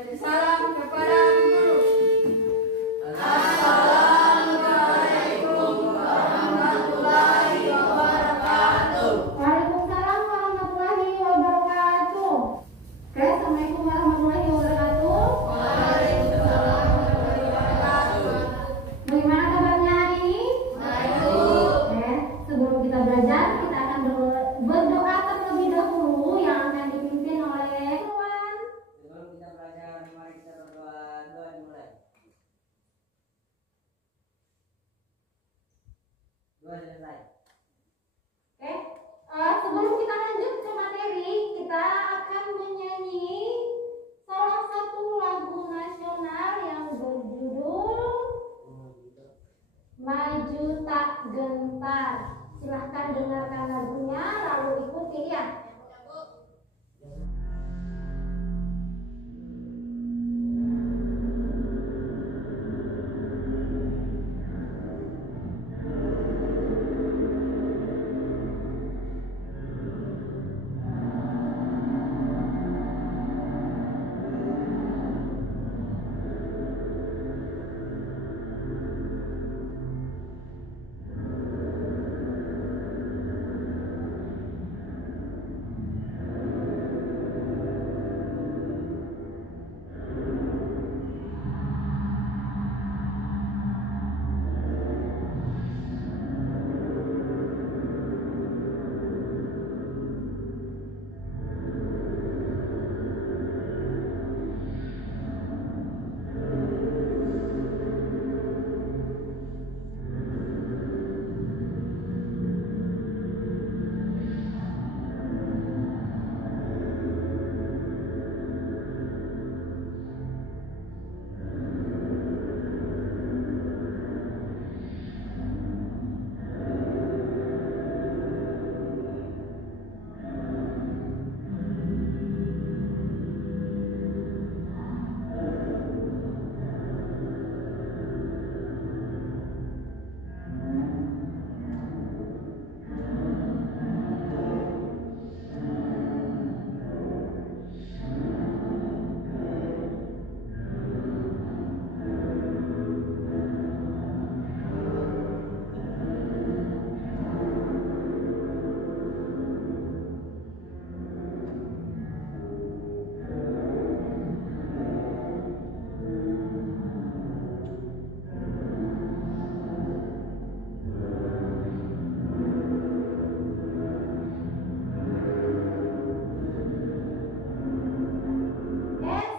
Salam kepada guru. Assalamualaikum warahmatullahi wabarakatuh. Waalaikumsalam warahmatullahi wabarakatuh. Oke, assalamualaikum warahmatullahi wabarakatuh. Waalaikumsalam warahmatullahi wabarakatuh. Bagaimana kabarnya hari ini? Baik. Oke, sebelum kita belajar, kita akan berdoa terlebih dahulu yang akan dipimpin oleh Tuhan. Sebelum kita belajar, mari kita berdoa. Doa dimulai. Doa selesai. Oke, sebelum kita lanjut ke materi, kita akan menyanyi salah satu lagu nasional yang berjudul Maju Tak Gentar. Silahkan dengarkan lagunya, lalu ikuti ya.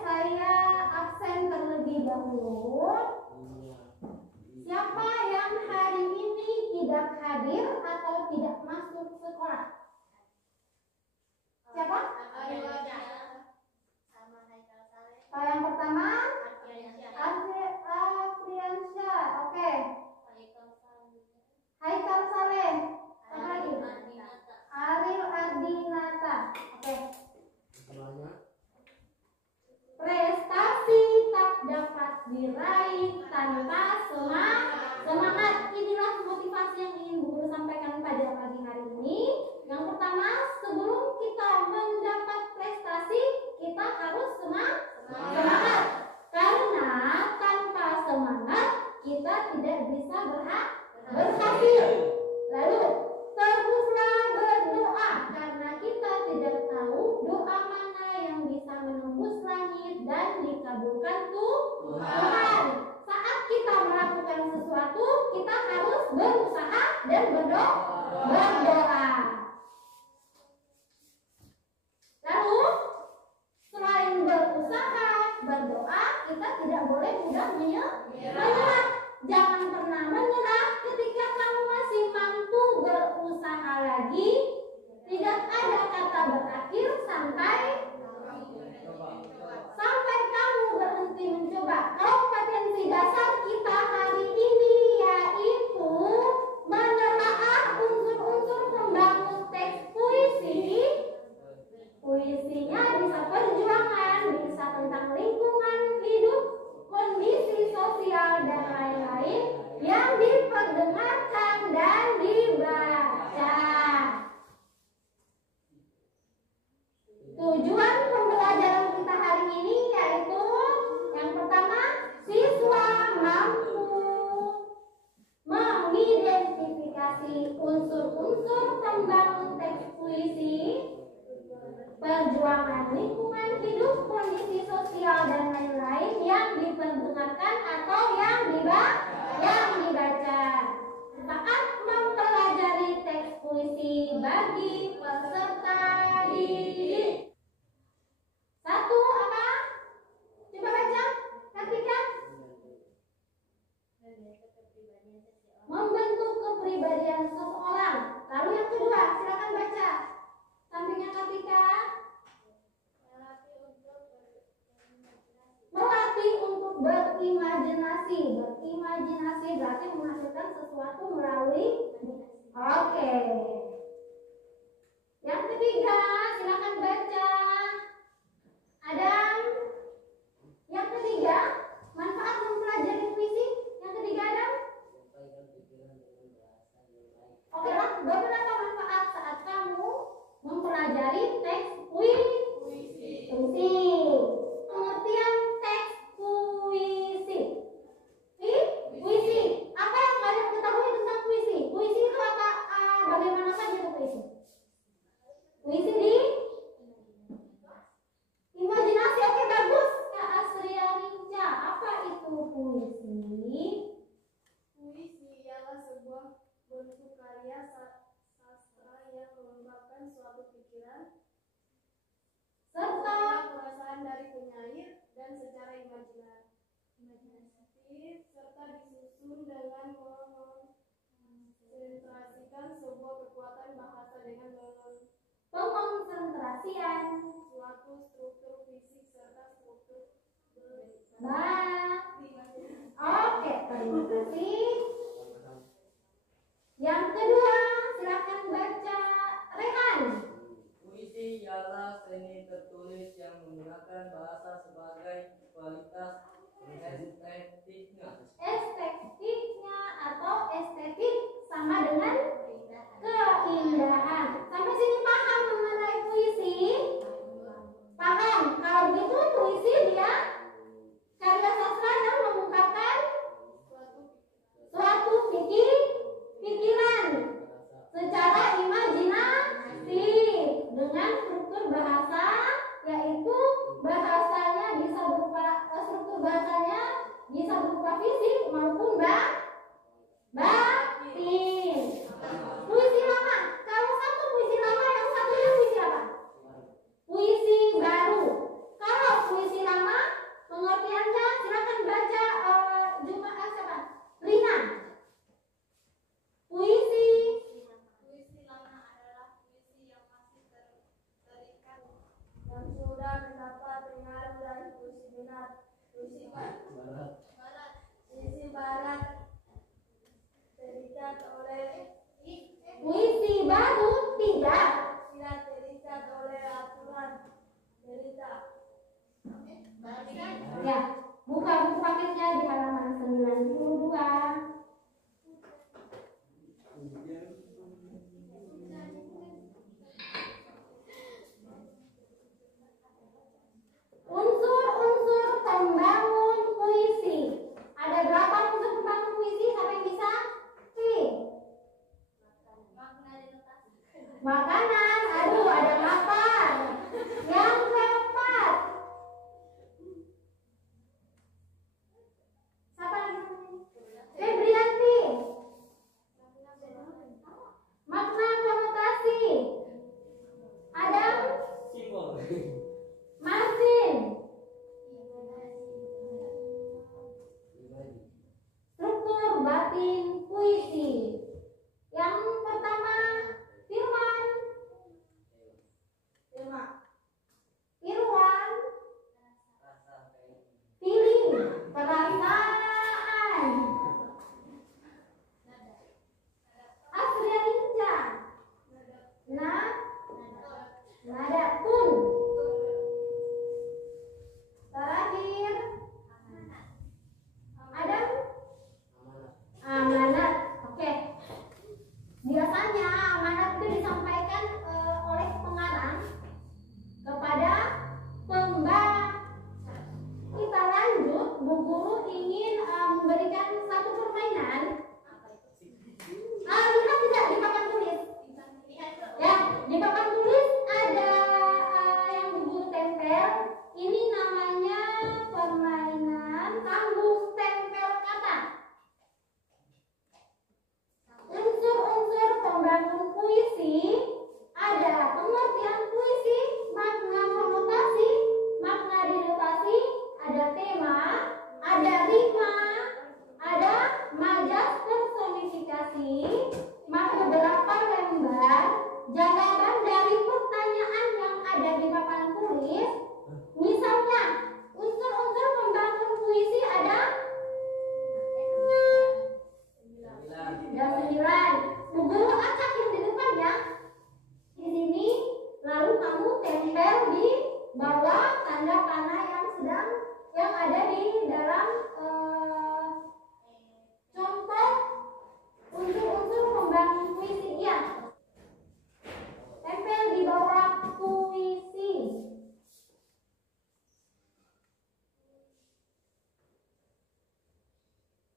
Saya absen terlebih dahulu. Siapa yang hari ini tidak hadir atau tidak masuk sekolah? Siapa? Yang pertama, Afriansyah. Oke. Haikal Saleh. Apa lagi? Ariel Ardinata. Oke. Prestasi tak dapat diraih tanpa semangat. Inilah motivasi yang ingin Bu Guru sampaikan pada pagi hari ini. Yang pertama, sebelum kita mendapat prestasi, kita harus semangat. Karena tanpa semangat, kita tidak bisa berhasil. Lalu, teruslah berdoa karena kita tidak tahu doa mana yang bisa menembus langit dan dikabulkan Tuhan. Saat kita melakukan sesuatu, kita harus berusaha dan berdoa. Lalu, selain berusaha, berdoa, kita tidak boleh mudah menyerah. Jangan pernah menyerah ketika kamu masih mampu berusaha lagi. Tidak ada kata berakhir sampai kamu berhenti mencoba. Kompetensi dasar kita hari ini yaitu menelaah unsur-unsur pembangun teks puisi. Puisinya bisa perjuangan, bisa tentang lingkungan hidup, kondisi sosial dan lain-lain yang diperdengarkan dan dibaca. Tujuan berimajinasi. Berimajinasi berarti menghasilkan sesuatu melalui. Oke. Yang ketiga, silakan baca. Adam. Yang ketiga, manfaat mempelajari puisi. Yang ketiga, Adam. Oke lah, beberapa manfaat saat kamu mempelajari teks puisi. Pengertian teks puisi. Puisi. Apa yang kalian ketahui tentang puisi? Puisi itu apa? Bagaimana saja itu puisi? Puisi di imajinasi. Oke, bagus. Kak Asria Rinca, apa itu puisi? Puisi ialah sebuah bentuk karya sastra yang mengungkapkan suatu pikiran Serta perasaan dari penyair dan secara imajinatif serta disusun dengan mengonsentrasikan sebuah kekuatan bahasa dengan pengonsentrasian. suatu struktur fisik serta struktur Oke, terima kasih. Yang kedua, silakan baca. Rehan. Puisi ialah seni tertulis yang menggunakan bahasa sebagai kualitas estetiknya. Estetiknya atau estetik sama dengan keindahan. Sampai sini paham mengenai puisi? Paham? Kalau begitu puisi dia karya sastra yang mengungkapkan suatu pikiran secara imajinasi dengan struktur bahasa, yaitu bahasanya bisa berupa struktur bahasanya bisa berupa fisik maupun batin. Puisi lama. Kalau satu puisi lama, yang satunya puisi apa? Puisi baru. Kalau puisi lama, pengertiannya silakan baca siapa? Rina. Puisi lama adalah puisi yang masih terikat yang sudah mendapat pengaruh dari puisi barat terikat oleh puisi baru tidak terikat oleh aturan cerita. ya. Buka buku paketnya di halaman 92. Unsur-unsur pembangun puisi. Ada berapa unsur pembangun puisi? Siapa yang bisa? Pilih. Makanan. Aduh, ada 8. Yang keempat. Siapa lagi? Febrianti. Makna konotasi. Adam. Simbol. Martin.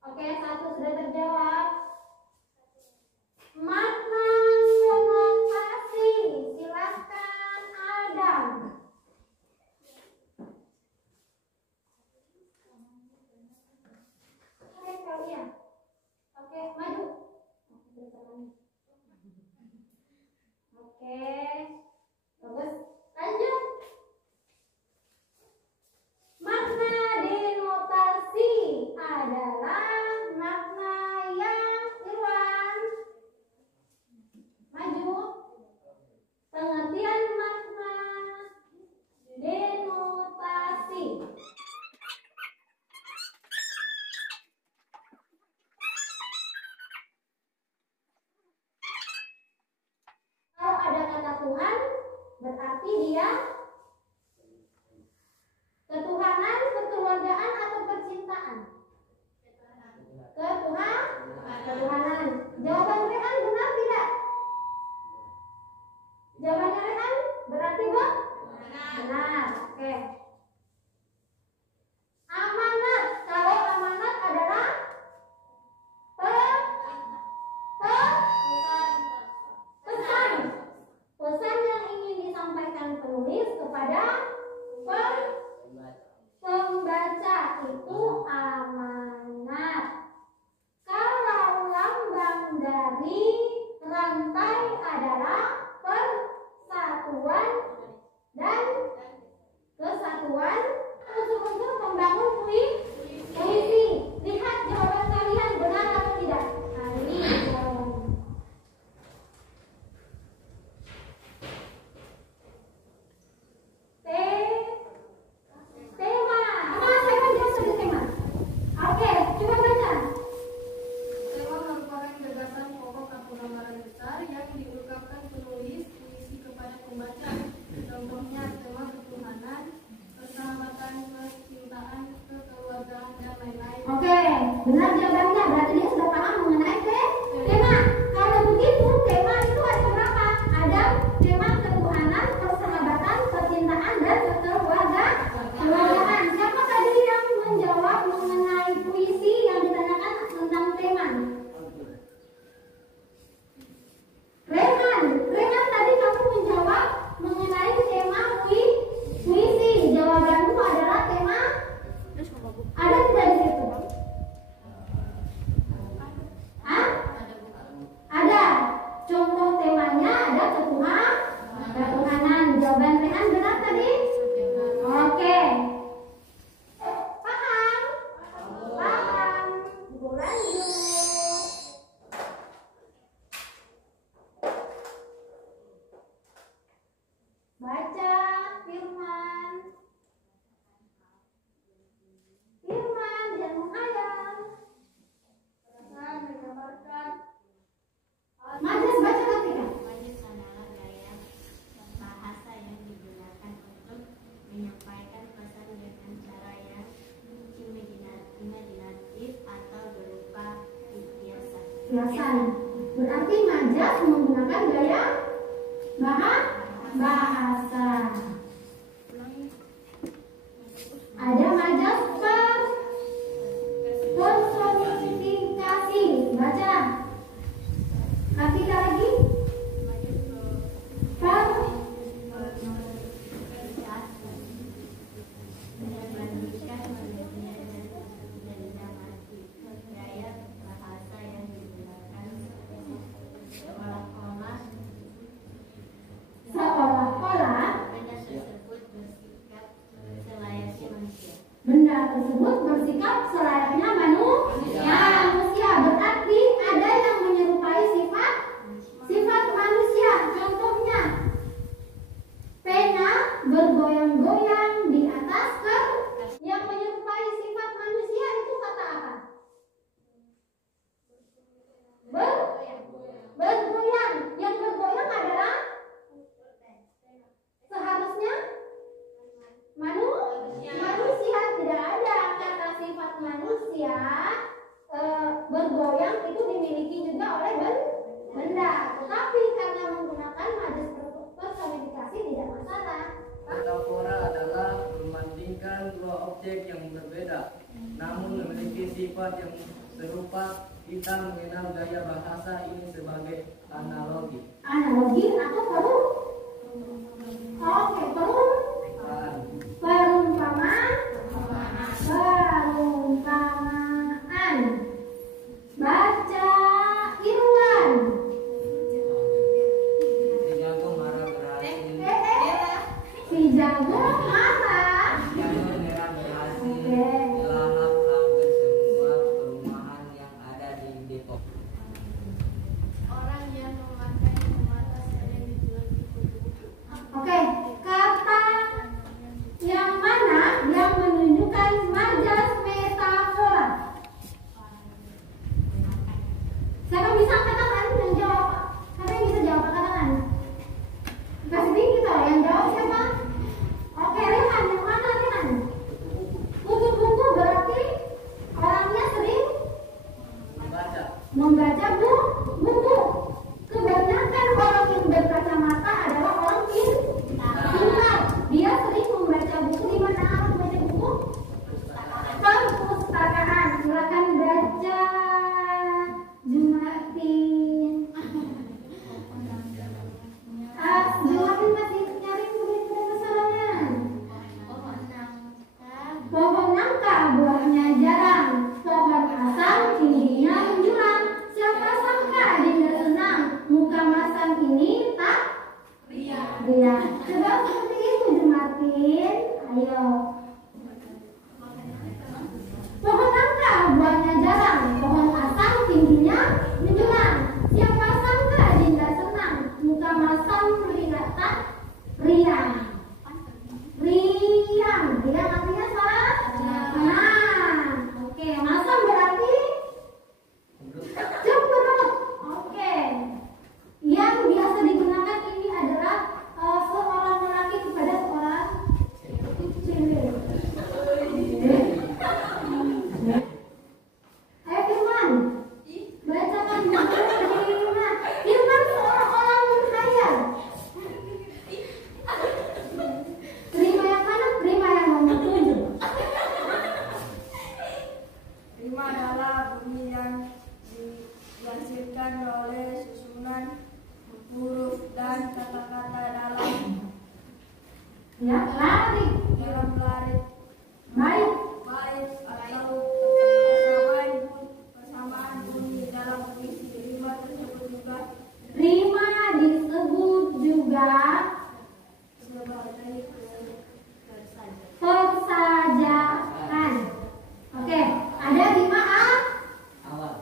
Oke, satu sudah terjawab. Makna konotasi, silakan Adam. Oke, kalian. Oke, maju. Oke, bagus. Lanjut. Makna denotasi adalah makna yang Irwan. Maju. Pengertian makna denotasi. Kalau ada kata Tuhan, berarti dia ketuhanan, kekeluargaan, atau percintaan? Ketuhanan. Jawaban Rehan benar tidak? Jawabannya Rehan berarti benar. Oke. Amanat. Kalau amanat adalah pesan yang ingin disampaikan penulis kepada pembaca, itu amanat. Kalau lambang dari rantai adalah persatuan dan kesatuan, unsur-unsur pembangun puisi. Lihat jawaban kalian benar atau tidak. Nah, ini jawabannya. Tema. Apa saya kan jelas ada tema. Oke, coba baca. Tema merupakan gagasan pokok atau gambaran besar yang diungkapkan penulis puisi kepada pembaca. Contohnya tema ketuhanan, persahabatan, percintaan, kekeluargaan, dan lain-lain. Oke, benar jawabannya. Berarti dia sudah paham mengenai tema. Kalau begitu, tema itu ada berapa? Ada tema ketuhanan, persahabatan, percintaan, dan kekeluargaan. Siapa tadi yang menjawab mengenai puisi yang ditanyakan tentang tema? Rehan tadi kamu menjawab mengenai tema puisi. Jawabanmu adalah tema. Ada tidak di situ? Hah? Ada. Contoh temanya ada ketuhanan. Jawaban Rehan benar tadi? Oke. Paham? Lanjut. Baca firman. Dan menghayal. Menggambarkan Majas baca ketika. Majas adalah gaya bahasa yang digunakan untuk menyampaikan pesan dengan cara yang imajinatif atau berupa Kiasan. Berarti majas menggunakan gaya bahasa. Ada majas personifikasi. Baca. Ketika lagi. Benda tersebut bersikap selayaknya manusia. Berarti ada yang menyerupai sifat manusia. Contohnya, pena bergoyang-goyang di atas kertas. Yang menyerupai sifat manusia itu kata apa? Bergoyang. Yang bergoyang adalah seharusnya manusia. Tidak ada kata sifat manusia bergoyang itu dimiliki juga oleh benda. Tetapi karena menggunakan majas personifikasi tidak masalah. Metafora adalah perumpamaan membandingkan dua objek yang berbeda, namun memiliki sifat yang serupa, kita mengenal gaya bahasa ini sebagai analogi. Analogi atau Oke, perumpamaan. Baca Irwan. Si jago marah berhasil. Si jago marah. Jago merah berhasil Oke. melahap hampir semua perumahan yang ada di Depok. Orang yang memakai kacamata sering dijual di buku-buku. Oke, kata yang mana yang menunjukkan majas metafora? Siapa bisa katakan yang jawab? Siapa yang bisa jawab katakan? Kasih tinggi toh, yang jawab siapa? Oke, Rehan, yang mana Rehan? Buku-buku berarti orangnya sering membaca buku. Kebanyakan orang yang berkacamata adalah orang pintar. Dia sering membaca buku. Di mana membaca buku? Perpustakaan. Silakan baca, Jumatin. Jumatin masih nyari kebesarannya. Pohon nangka buahnya jarang, pohon asam tingginya menjulang. Siapa sangka dia senang, muka masam ini tak ria. Coba seperti itu Jumatin. Ayo. Pohon nangka buahnya jarang, pohon asam tingginya menjulang. Siapa sangka dia senang, muka masam tidak tak riang. Riang artinya salah. Nah, oke, masam berarti cemberut. Oke. Yang biasa digunakan ini adalah seorang lelaki kepada seorang cewek. Ayo Firman, bacakan buku Firman. Firman seorang menghayal. Terima yang mana? Terima yang nomor 7. Rima adalah bunyi yang dihasilkan oleh susunan huruf dan kata-kata dalam Lari. lari Baik. baik atau persamaan bunyi dalam puisi. Rima tersebut juga Rima disebut juga sebagai persajaan. Oke, ada rima awal.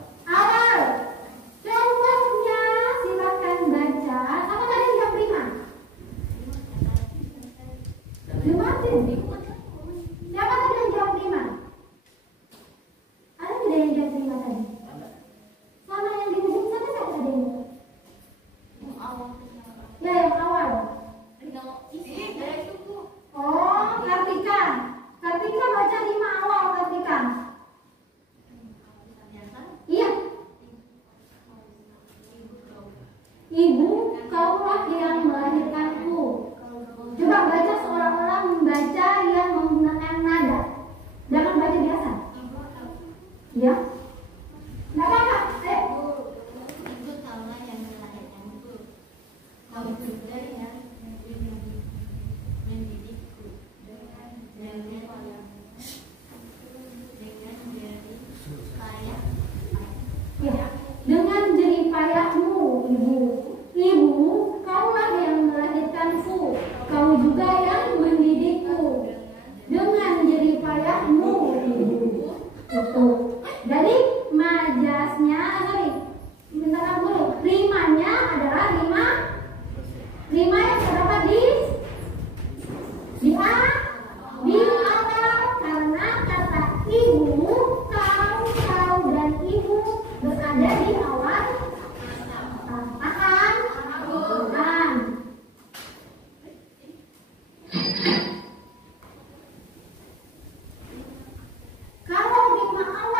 Contohnya silakan baca. Sama tadi jawab rima. Jumatin. Siapa tadi yang jawab rima? Ada tidak yang jawab rima tadi? Sama yang di ujung sana siapa tadi yang jawab? Ya, yang awal. Oh, Kartika. Kartika baca rima awal, Kartika. Iya. Ibu, kaulah yang melahirkanku. Coba baca seolah-olah membaca yang menggunakan nada. Jangan baca biasa. Ya. Nggak apa-apa. Ibu kaulah yang melahirkanku. Kau juga yang mendidikku dengan jari payah. Ya. Dengan jerih payahmu, ibu. Ibu, kaulah yang melahirkanku. Kau juga yang mendidikku. Dengan jerih payahmu, ibu. Itu. Jadi majasnya, bentar dulu. Rimanya adalah rima yang terdapat di awal, karena kata ibu, kau dan ibu berada di awal perkataan. Kalau rima awal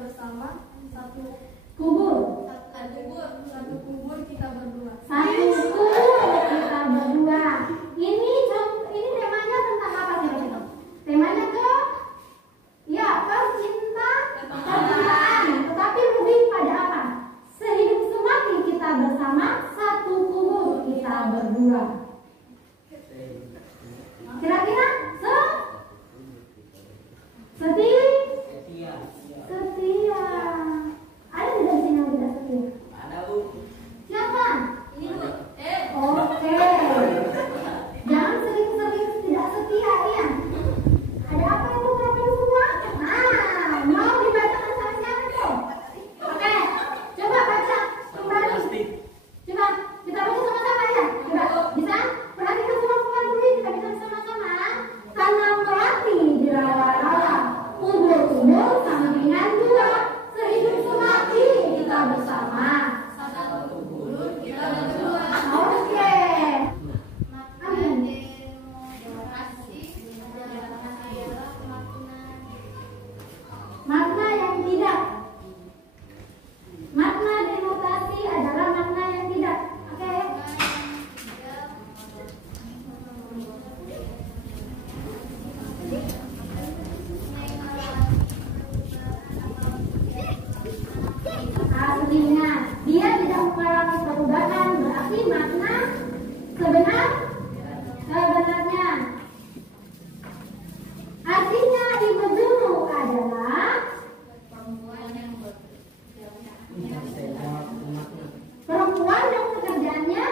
bersama, satu kubur. satu kubur kita berdua. Satu kubur kita berdua. Ini temanya tentang apa sih? Temanya percintaan. Tetapi lebih pada apa? Sehidup semati kita bersama, satu kubur kita berdua. Kira-kira Setia. setia. Ada tidak di sini yang tidak setia? Ada Bu. Siapa? Ini Bu. Oke. Jangan sering-sering tidak setia ya. Ada apa yang lu lakukan semua? Mau dibacakan sama siapa tuh? Oke. Coba baca kembali. Coba kita baca sama-sama ya. Coba bisa? Perhatikan semua dulu, kita bisa sama-sama. Tanam melati di rawa-rawa, kubur-kubur sama dengan dua, sehidup semati kita bersama. Satu kubur kita berdua. Oke. Amin. Demokrasi adalah Makna yang tidak. Makna demokrasi adalah makna yang tidak. Oke. Aslinya dia tidak mengalami perubahan, berarti makna sebenarnya. Artinya ibu guru adalah perempuan yang pekerjaannya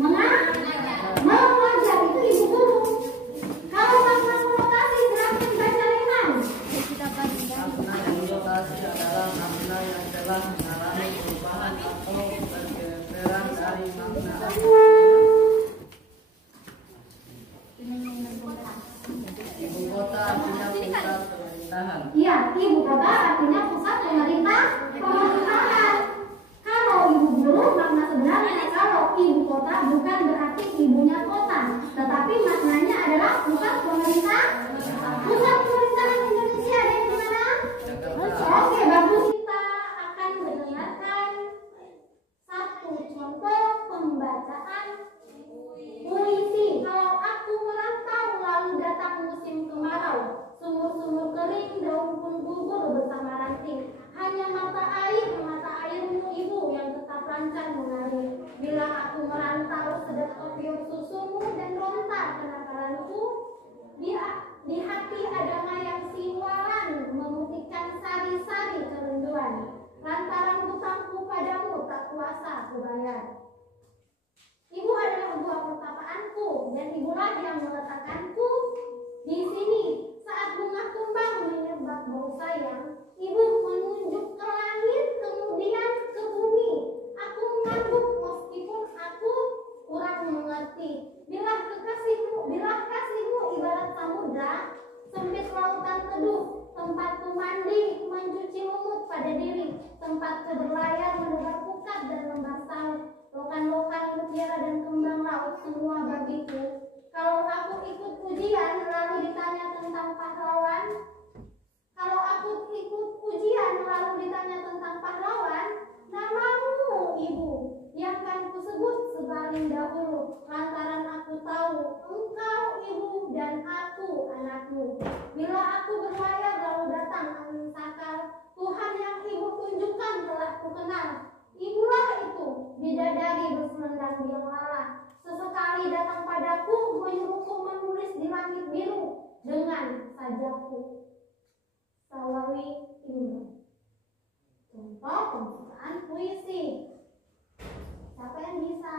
mengajar, itu ibu guru. Kalau makna konotasi berarti baca Rehan. Makna konotasi adalah makna yang telah mengalami perubahan atau pergeseran dari makna ibu kota artinya pusat pemerintahan. Iya, ibu kota artinya pusat pemerintahan. Kalau ibu guru makna sebenarnya, kalau ibu kota bukan berarti ibunya kota, tetapi maknanya adalah pusat pemerintahan. Pusat pemerintahan Indonesia ada di mana? Oke, bagus. Kita akan mendengarkan satu contoh pembacaan puisi. Kalau aku merantau lalu datang musim kemarau, sumur-sumur kering, daun pun gugur bersama ranting. Hanya mata airmu ibu yang tetap lancar mengalir. Bila aku merantau sedap opium susumu dan ronta kenakalanku, di hati ada mayang siwalan memutihkan sari-sari kerinduan. Lantaran hutangku padamu tak kuasa kubayar. Ibu adalah buah pertapaanku dan ibulah yang meletakkanku di sini. Saat bunga tumbang menyerbat bau sayang, ibu menunjuk ke langit kemudian ke bumi. Aku mengangguk meskipun aku kurang mengerti. Bila kasihmu ibarat samudra, sempit lautan teduh, tempatku mandi mencuci lumut pada diri, tempatku berlayar mendengar pukat dan lembar salib. Lokan-lokan mutiara dan kembang laut semua bagiku. Kalau aku ikut ujian lalu ditanya tentang pahlawan, namamu ibu yang kan kusebut sebaling dahulu, lantaran aku tahu engkau ibu dan aku anakmu. Bila aku berlayar lalu datang angin sakal, Tuhan yang ibu tunjukkan telah kukenal. Ibulah itu, bidadari berselendang biang lala. Sesekali datang padaku, menyuruhku menulis di langit biru dengan sajaku. Sawawi Imran. Contoh pembukaan puisi. Siapa yang bisa?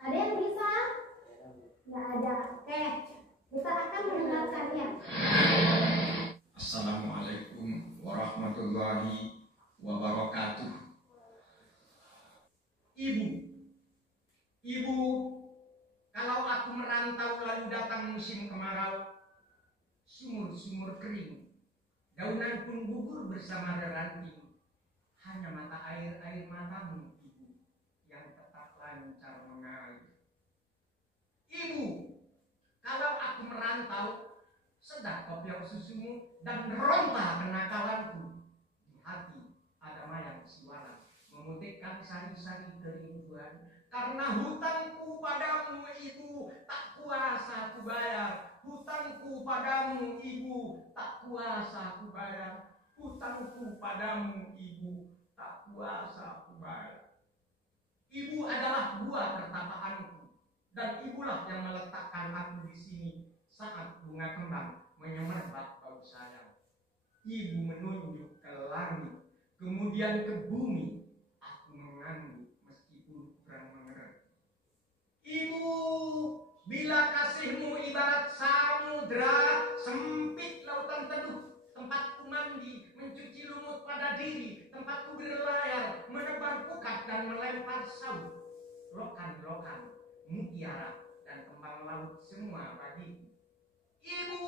Ada yang bisa? Nggak ada. Oke, kita akan mendengarkannya. Assalamualaikum warahmatullahi wabarakatuh. Ibu, kalau aku merantau lalu datang musim kemarau, sumur-sumur kering, daunan pun gugur bersama deranting. Hanya mata air matamu, ibu, yang tetap lancar mengalir. Ibu, kalau aku merantau, sedang kopi yang susumu dan ronta kenakalanku. Di hati ada mayang siwalan memutikkan sari-sari kerinduan. Karena hutangku padamu ibu tak kuasa ku bayar. Hutangku padamu ibu tak kuasa ku bayar. Hutangku padamu ibu tak kuasa ku bayar. Ibu adalah buah pertapaanku, dan ibulah yang meletakkan aku di sini saat bunga kembang menyemerbak bau sayang. Ibu menunjuk ke langit, kemudian ke bumi. Aku mengangguk meskipun kurang mengerti. Ibu, bila kasihmu ibarat samudra, sempit lautan teduh, tempatku mandi, mencuci lumut pada diri, tempatku berlayar, menebar pukat dan melempar saut. Lokan-lokan, mutiara, dan kembang laut semua bagiku. Ibu,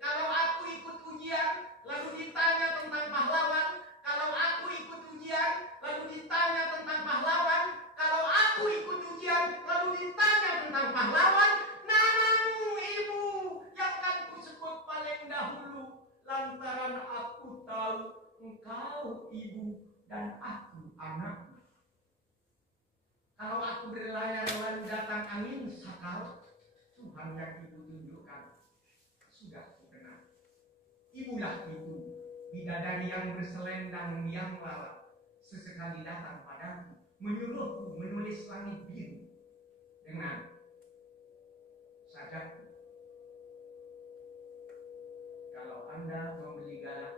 kalau aku ikut ujian, lalu ditanya tentang pahlawan. Kalau aku ikut ujian, lalu ditanya tentang pahlawan. Kalau aku ikut ujian, lalu ditanya tentang pahlawan. Namamu ibu, yang kan ku sebut paling dahulu. Lantaran aku tahu engkau ibu dan aku anakmu. Kalau aku berlayar lalu datang angin sakal, Tuhan yang ibu tunjukkan sudah kukenal. Ibulah itu, bidadari yang berselendang yang lalat, sesekali datang padaku, menyuruhku menulis langit biru dengan sajaku. Kalau Anda membeli galak,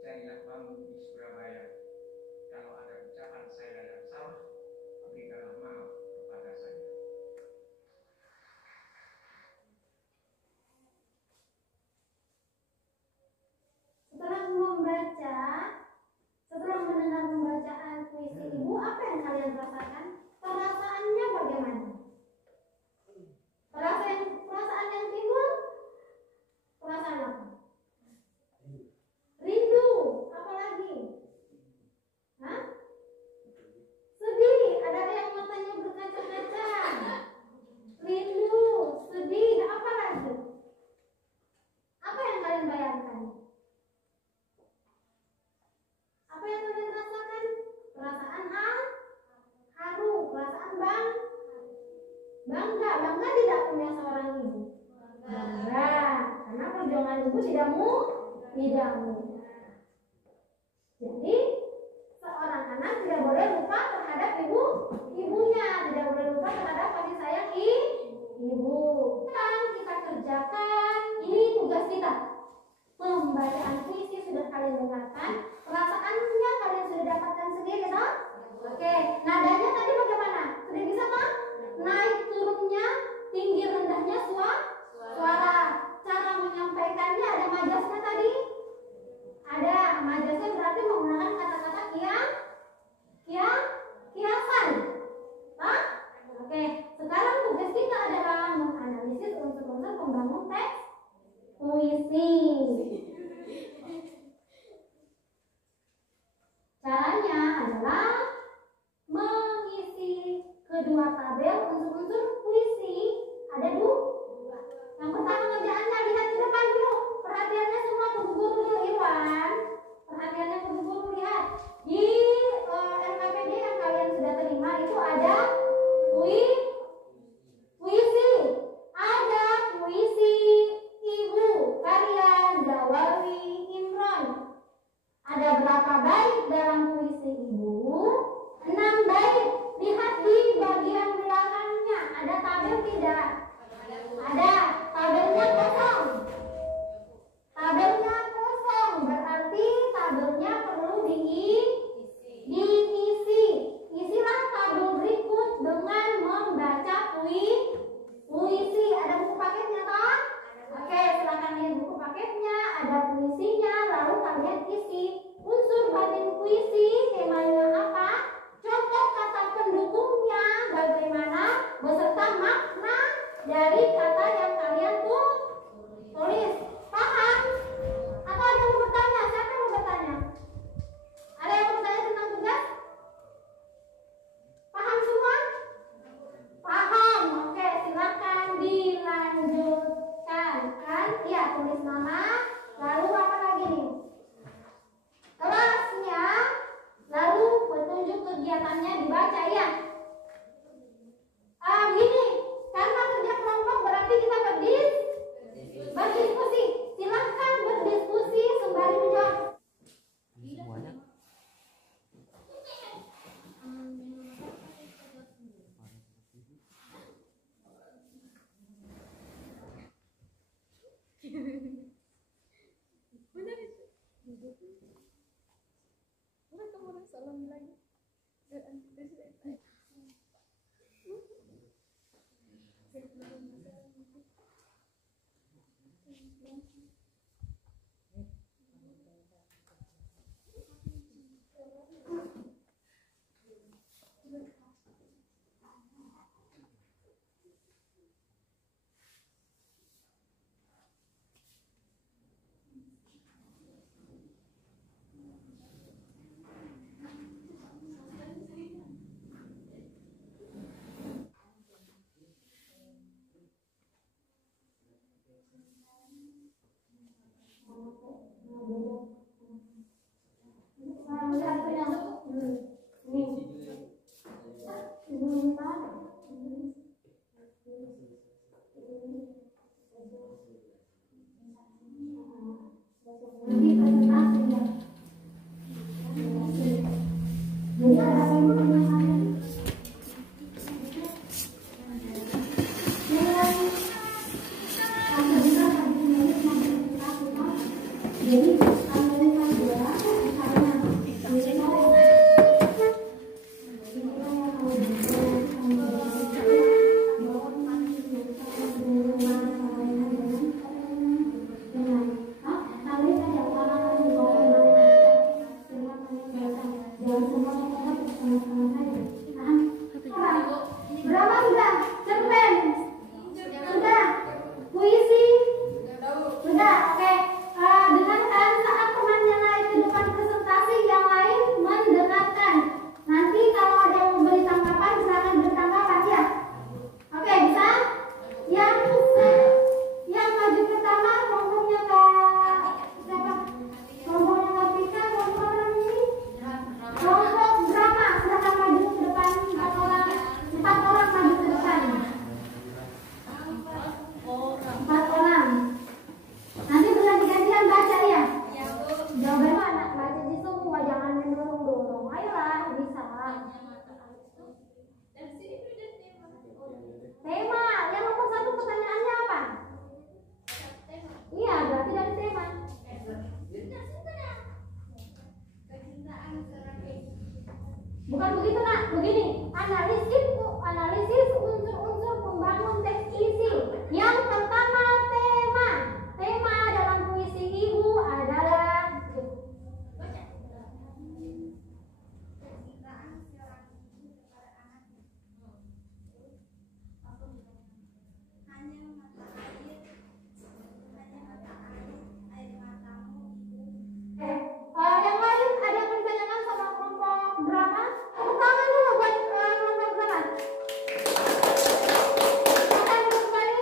carilah bambu di Surabaya. Kalau ada ucapan saya yang salah, berikanlah maaf kepada saya. Setelah mendengar pembacaan puisi ibu, apa yang kalian rasakan? Perasaannya bagaimana? Perasaan yang timbul? Perasaan apa? Rindu, apa lagi? Hah? Sedih, ada yang matanya berkaca-kaca. Rindu, sedih, apa lagi? Apa yang kalian bayangkan? Apa yang kalian rasakan? Perasaan haru, perasaan bangga tidak punya seorang ibu. Bangga, karena perjuangan ibu tidak mudah. Jadi seorang anak tidak boleh lupa terhadap ibunya, tidak boleh lupa terhadap kasih sayang ibu. Kan kita kerjakan, ini tugas kita. Pembacaan puisi sudah kalian dengarkan, perasaannya kalian sudah dapatkan sendiri, toh? Oke, nadanya tadi bagaimana? Sudah bisa kan? Naik turunnya, tinggi rendahnya suara. Cara menyampaikannya ada majasnya tadi? Ada, majasnya berarti menggunakan kata-kata kiasan. Hah? Oke, sekarang tugas kita adalah menganalisis unsur-unsur pembangun teks puisi. Caranya adalah mengisi kedua tabel unsur-unsur puisi. Ada dua. Yang pertama kerjaannya, lihat ke depan dulu. Perhatiannya semua ke buku dulu, Irwan. Perhatiannya ke buku dulu, lihat. Di RKPD yang kalian sudah terima itu ada puisi. Ada puisi ibu karya Zawawi Imron. Ada berapa bait dalam puisi ibu? 6 bait. Lihat di bagian belakangnya, ada tabel tidak? Ada. Tabelnya kosong. Tabelnya kosong, berarti tabelnya perlu diisi. Isilah tabel berikut dengan membaca puisi. Ada buku paketnya, toh? Oke, silakan lihat buku paketnya, ada puisinya, lalu kalian isi unsur batin puisi, temanya apa, contoh kata pendukungnya bagaimana, beserta makna dari kata yang kalian tulis. Paham? Atau ada yang mau bertanya? Siapa yang mau bertanya? Ada yang mau bertanya tentang tugas? Paham semua? Paham. Oke, silakan dilanjutkan. Kan? Iya, tulis nama, Nanti presentasi ya. Jadi ada pemahaman. Jadi analisa dia misalnya berapa sudah? Cerpen? Sudah? Puisi? Sudah? Oke. Dengarkan saat temannya naik ke depan presentasi, yang lain mendengarkan. Nanti kalau ada yang mau beri tanggapan, silakan beri tanggapan ya. Oke, bisa? Yang maju pertama kelompoknya Kak siapa? Kelompoknya Kak Tika, kelompok orang ini? Kelompok drama, silakan maju ke depan 4 orang. 4 orang maju ke depan. 4 orang. Nanti berganti-gantian baca ya. Jawabannya anak baca di semua, jangan mendorong-dorong. Ayolah, bisa. Tema, yang nomor 1 pertanyaannya apa? Iya, berarti dari tema. Bukan begitu nak, begini. Analisis unsur-unsur pembangun teks isi. Yang pertama tema. Tema dalam puisi ibu adalah yang lain ada yang ditanyakan sama kelompok drama? Tepuk tangan dulu buat kelompok drama. Silakan kembali.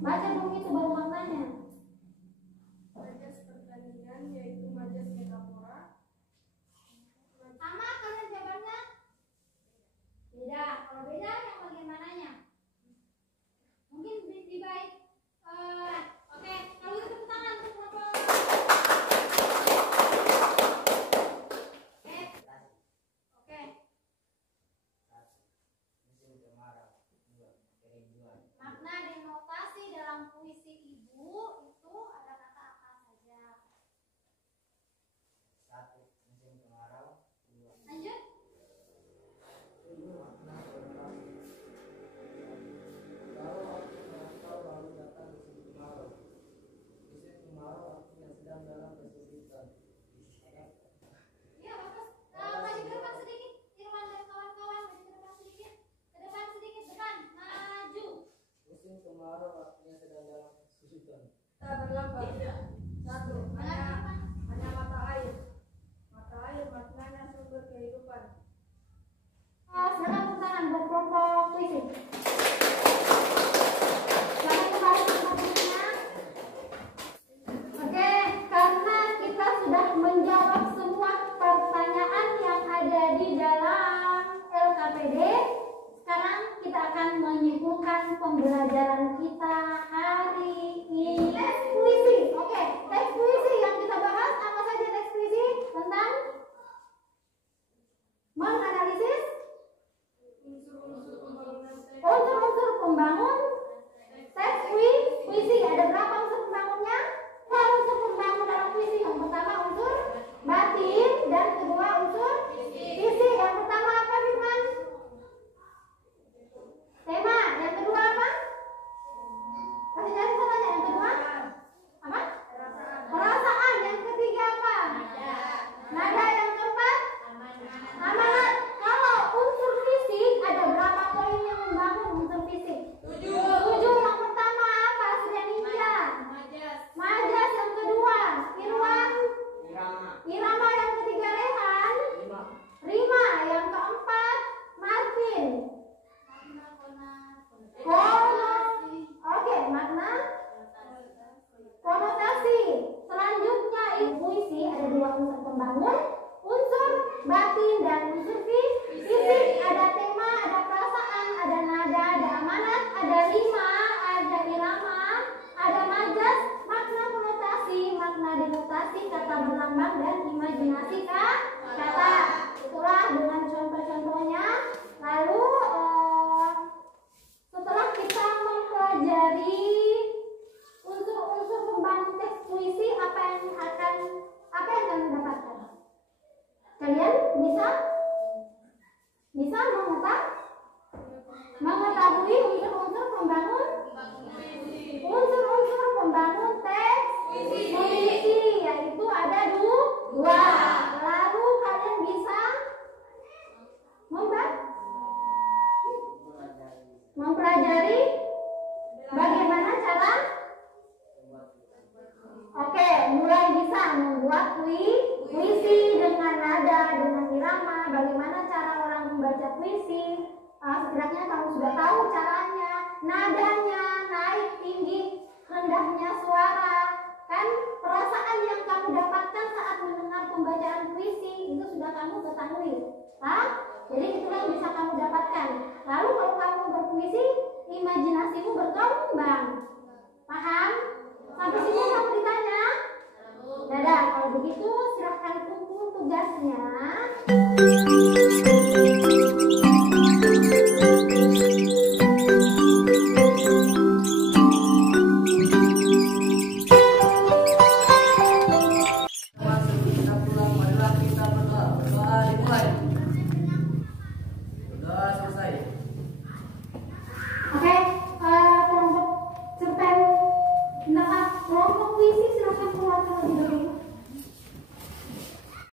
Baca dulu itu baru maknanya. Majas pertandingan yaitu majas metafora. Sama kalian jawabannya? Beda. Kalau beda yang bagian mananya? Mungkin lebih baik. Oke, kalau itu tepuk tangan untuk kelompok. Oke. Makna denotasi dalam puisi ibu itu ada kata apa saja? 1. Musim kemarau. 2. Lanjut. Kalau aku merantau lalu datang musim kemarau. Musim kemarau artinya sedang dalam kesulitan. Iya, bagus. Maju ke depan sedikit. Irwan dan kawan-kawan maju ke depan sedikit. Ke depan sedikit, depan. Maju. Musim kemarau artinya sedang dalam kesulitan. Kita berlomba. 1. Hanya mata air. Mata air maknanya sumber kehidupan. Silakan tepuk tangan buat kelompok puisi. Silakan kembali ke tempat duduknya. Oke, karena kita sudah menjawab semua pertanyaan yang ada di dalam LKPD, sekarang kita akan menyimpulkan pembelajaran kita hari ini. Teks puisi. Oke, teks puisi yang kita bahas apa saja teks puisi? Tentang menganalisis unsur-unsur pembangun teks puisi. Ada berapa unsur pembangunnya? 2 unsur pembangun dalam puisi. Yang pertama unsur batin dan kedua unsur isi. Yang pertama apa Firman? Tema. Yang kedua apa? Kasih cari salahnya. Yang kedua apa? Perasaan. Yang ketiga apa? Nada. Yang keempat amanat. Kalau unsur fisik ada berapa poin yang membangun unsur fisik? 7. Yang pertama apa? Sudah ninja. Majas. Yang kedua Irwan. Irama. Yang ketiga Rehan. Rima. Yang keempat Martin. Oke, makna konotasi. Selanjutnya puisi ada 2 unsur pembangun, unsur batin dan unsur fisik. Ada tema, ada perasaan, ada nada, ada amanat, ada rima, ada irama, ada majas, makna konotasi, makna denotasi. dari unsur-unsur pembangun teks puisi, apa yang kalian dapatkan? Kalian bisa mengetahui unsur-unsur pembangun teks puisi, yaitu ada dua. Lalu kalian bisa mempelajari bagaimana cara mulai bisa membuat puisi dengan nada, dengan irama, bagaimana cara orang membaca puisi. Setidaknya kamu sudah tahu caranya, nadanya, naik, tinggi, rendahnya suara. Kan perasaan yang kamu dapatkan saat mendengar pembacaan puisi itu sudah kamu ketahui. Jadi itulah yang bisa kamu dapatkan. Lalu kalau kamu berpuisi, imajinasimu berkembang. Paham? Sampai sini kamu ditanya? Dadah, kalau begitu silahkan kumpul tugasnya.